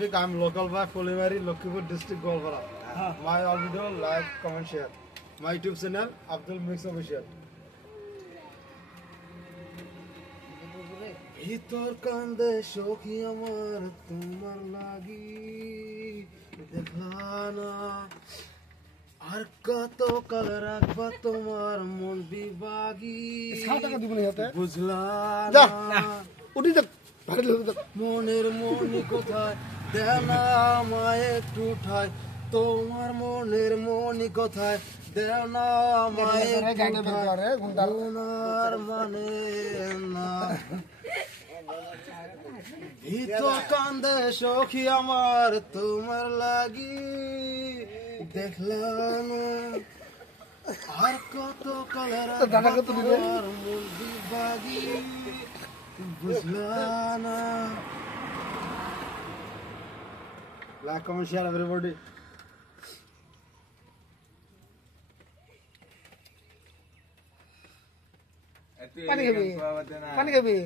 Traffic. I'm local by Polimari, Lakshmipur district, Golgara. My all video, like, comment, share. My YouTube channel, Abdul Mix Official. ভিতর কান্দে সখী আমার তোমার লাগি দেখলানা আর কত কাল রাখবা তোমার মন বিভাগী বুঝলা না উঠি দেখ মনের মনি কোথায় দেনা আমায় একটু ঠায় তোমার মনের মনি কোথায় দেনা আমায় একটু ঠায় ওনার মানে না ভিতর কান্দে সখী আমার তোমার লাগি দেখলাম আর কত কালের মূল বিভাগী বুঝলাম না লাইক কমেন্ট শেয়ার এভরিবডি পানি খাবি